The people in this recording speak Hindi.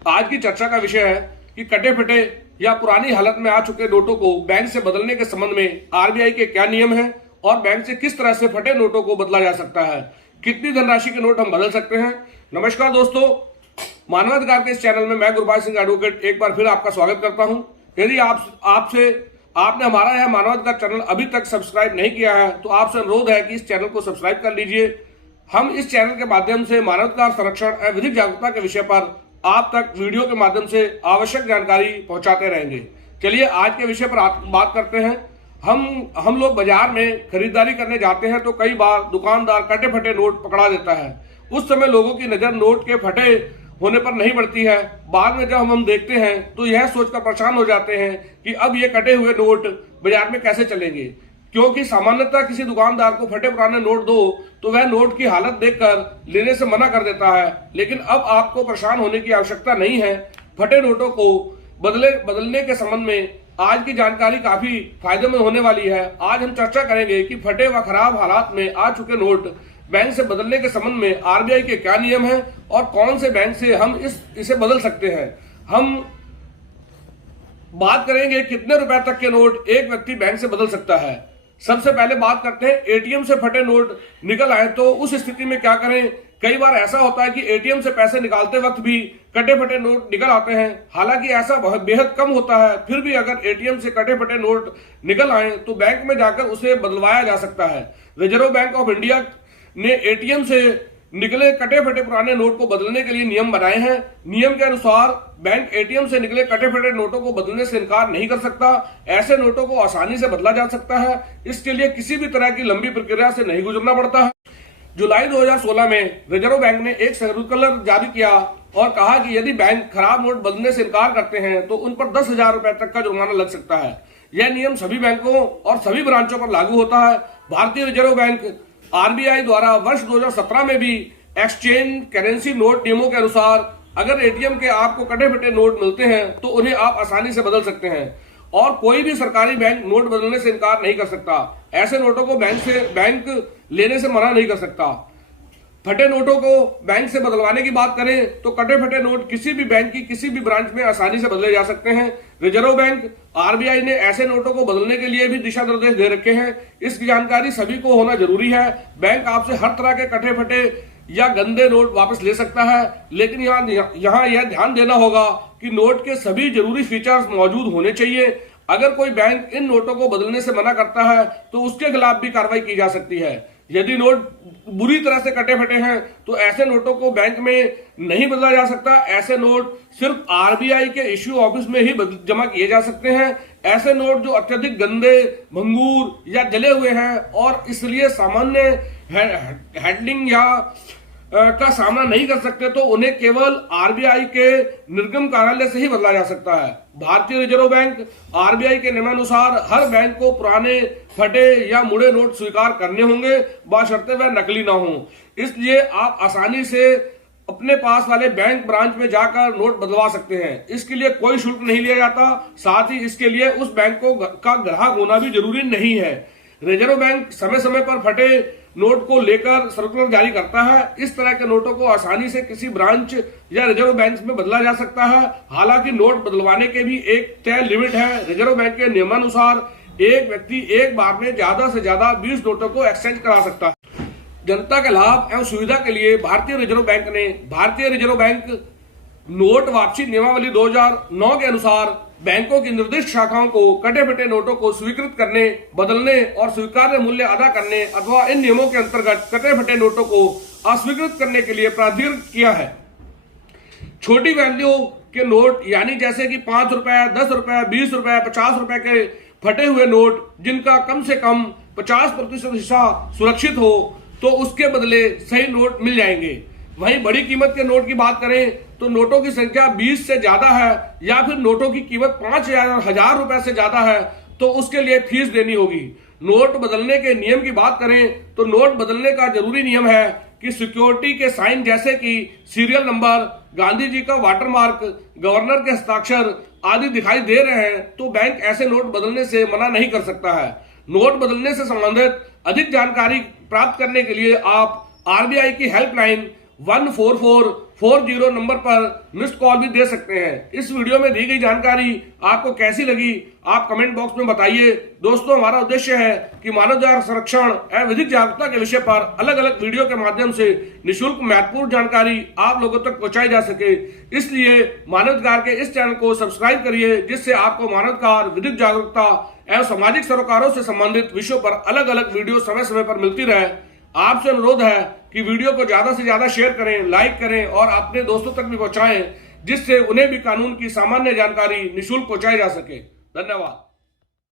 आज की चर्चा का विषय है कि कटे फटे या पुरानी हालत में आ चुके नोटों को बैंक से बदलने के संबंध में आरबीआई के क्या नियम हैं और बैंक से किस तरह से फटे नोटों को बदला जा सकता है, कितनी धनराशि के नोट हम बदल सकते हैं। नमस्कार दोस्तों, मानवाधिकार के इस चैनल में मैं गुरबाज सिंह एडवोकेट एक बार फिर आपका स्वागत करता हूं। यदि आपने हमारा यह मानवाधिकार चैनल अभी तक सब्सक्राइब नहीं किया है तो आपसे अनुरोध है कि इस चैनल को सब्सक्राइब कर लीजिए। हम इस चैनल के माध्यम से मानवाधिकार संरक्षण एवं विधिक जागरूकता के विषय पर आप तक वीडियो के माध्यम से आवश्यक जानकारी पहुंचाते रहेंगे। चलिए आज के विषय पर बात करते हैं। हम लोग बाजार में खरीदारी करने जाते हैं तो कई बार दुकानदार कटे फटे नोट पकड़ा देता है। उस समय लोगों की नजर नोट के फटे होने पर नहीं पड़ती है। बाद में जब हम देखते हैं तो यह सोचकर परेशान हो जाते हैं कि अब ये कटे हुए नोट बाजार में कैसे चलेंगे, क्योंकि सामान्यतः किसी दुकानदार को फटे पुराने नोट दो तो वह नोट की हालत देखकर लेने से मना कर देता है। लेकिन अब आपको परेशान होने की आवश्यकता नहीं है। फटे नोटों को बदलने के संबंध में आज की जानकारी काफी फायदेमंद होने वाली है। आज हम चर्चा करेंगे कि फटे व खराब हालात में आ चुके नोट बैंक से बदलने के संबंध में आरबीआई के क्या नियम हैं और कौन से बैंक से हम इसे बदल सकते हैं। हम बात करेंगे कितने रुपए तक के नोट एक व्यक्ति बैंक से बदल सकता है। सबसे पहले बात करते हैं एटीएम से फटे नोट निकल आए तो उस स्थिति में क्या करें। कई बार ऐसा होता है कि एटीएम से पैसे निकालते वक्त भी कटे फटे नोट निकल आते हैं। हालांकि ऐसा बहुत बेहद कम होता है, फिर भी अगर एटीएम से कटे फटे नोट निकल आए तो बैंक में जाकर उसे बदलवाया जा सकता है। रिजर्व बैंक ऑफ इंडिया ने एटीएम से निकले कटे फटे पुराने नोट को बदलने के लिए नियम बनाए हैं। नियम के अनुसार बैंक एटीएम से निकले कटे फटे नोटों को बदलने से इनकार नहीं कर सकता। ऐसे नोटों को आसानी से बदला जा सकता है। इसके लिए किसी भी तरह की लंबी प्रक्रिया से नहीं गुजरना पड़ता है। जुलाई 2016 में रिजर्व बैंक ने एक सर्कुलर जारी किया और कहा कि यदि बैंक खराब नोट बदलने से इनकार करते हैं तो उन पर 10,000 रुपए तक का जुर्माना लग सकता है। यह नियम सभी बैंकों और सभी ब्रांचों पर लागू होता है। भारतीय रिजर्व बैंक आरबीआई द्वारा वर्ष 2017 में भी एक्सचेंज करेंसी नोट नियमों के अनुसार अगर एटीएम के आपको कटे फटे नोट मिलते हैं तो उन्हें आप आसानी से बदल सकते हैं और कोई भी सरकारी बैंक नोट बदलने से इनकार नहीं कर सकता। ऐसे नोटों को बैंक लेने से मना नहीं कर सकता। फटे नोटों को बैंक से बदलवाने की बात करें तो कटे फटे नोट किसी भी बैंक की किसी भी ब्रांच में आसानी से बदले जा सकते हैं। रिजर्व बैंक आरबीआई ने ऐसे नोटों को बदलने के लिए भी दिशा निर्देश दे रखे हैं। इसकी जानकारी सभी को होना जरूरी है। बैंक आपसे हर तरह के कटे फटे या गंदे नोट वापस ले सकता है, लेकिन यहाँ यह ध्यान देना होगा कि नोट के सभी जरूरी फीचर्स मौजूद होने चाहिए। अगर कोई बैंक इन नोटों को बदलने से मना करता है तो उसके खिलाफ भी कार्रवाई की जा सकती है। यदि नोट बुरी तरह से कटे फटे हैं तो ऐसे नोटों को बैंक में नहीं बदला जा सकता। ऐसे नोट सिर्फ आरबीआई के इश्यू ऑफिस में ही जमा किए जा सकते हैं। ऐसे नोट जो अत्यधिक गंदे, भंगूर या जले हुए हैं और इसलिए सामान्य हैंडलिंग या का सामना नहीं कर सकते तो उन्हें केवल आरबीआई के निर्गम कार्यालय से ही बदला जा सकता है। भारतीय रिजर्व बैंक आरबीआई के नियमानुसार हर बैंक को पुराने, फटे या मुड़े नोट स्वीकार करने होंगे, बशर्ते वह नकली ना हो। इसलिए आप आसानी से अपने पास वाले बैंक ब्रांच में जाकर नोट बदलवा सकते हैं। इसके लिए कोई शुल्क नहीं लिया जाता। साथ ही इसके लिए उस बैंक का ग्राहक होना भी जरूरी नहीं है। रिजर्व बैंक समय समय पर फटे नोट को लेकर सर्कुलर जारी करता है। इस तरह के नोटों को आसानी से किसी ब्रांच या रिजर्व बैंक में बदला जा सकता है। हालांकि नोट बदलवाने के भी एक तय लिमिट है। रिजर्व बैंक के नियमानुसार एक व्यक्ति एक बार में ज्यादा से ज्यादा 20 नोटों को एक्सचेंज करा सकता है। जनता के लाभ एवं सुविधा के लिए भारतीय रिजर्व बैंक नोट वापसी नियमावली 2009 के अनुसार बैंकों की निर्दिष्ट शाखाओं को कटे फटे नोटों को स्वीकृत करने, बदलने और स्वीकार्य मूल्य अदा करने अथवा इन नियमों के अंतर्गत कटे फटे नोटों को अस्वीकृत करने के लिए प्राधिकृत किया है। छोटी वैल्यू के नोट यानी जैसे कि 5 रुपए, 10 रुपए, 20 रुपए, 50 रुपए के फटे हुए नोट जिनका कम से कम 50% हिस्सा सुरक्षित हो तो उसके बदले सही नोट मिल जाएंगे। वहीं बड़ी कीमत के नोट की बात करें तो नोटों की संख्या 20 से ज्यादा है या फिर नोटों की कीमत 5,000 रुपए से ज्यादा है तो उसके लिए फीस देनी होगी। नोट बदलने के नियम की बात करें तो नोट बदलने का जरूरी नियम है कि सिक्योरिटी के साइन जैसे कि सीरियल नंबर, गांधी जी का वाटरमार्क, गवर्नर के हस्ताक्षर आदि दिखाई दे रहे हैं तो बैंक ऐसे नोट बदलने से मना नहीं कर सकता है। नोट बदलने से संबंधित अधिक जानकारी प्राप्त करने के लिए आप आरबीआई की हेल्पलाइन 144440 नंबर पर मिस्ड कॉल भी दे सकते हैं। इस वीडियो में दी गई जानकारी आपको कैसी लगी आप कमेंट बॉक्स में बताइए। दोस्तों, हमारा उद्देश्य है कि मानव संरक्षण एवं विधिक जागरूकता के विषय पर अलग अलग वीडियो के माध्यम से निःशुल्क महत्वपूर्ण जानकारी आप लोगों तक पहुंचाई जा सके। इसलिए मानवाधिकार के इस चैनल को सब्सक्राइब करिए, जिससे आपको मानवाधिकार, विधिक जागरूकता एवं सामाजिक सरोकारों से संबंधित विषयों पर अलग अलग वीडियो समय समय पर मिलती रहे। आपसे अनुरोध है कि वीडियो को ज्यादा से ज्यादा शेयर करें, लाइक करें और अपने दोस्तों तक भी पहुंचाएं, जिससे उन्हें भी कानून की सामान्य जानकारी निःशुल्क पहुंचाई जा सके। धन्यवाद।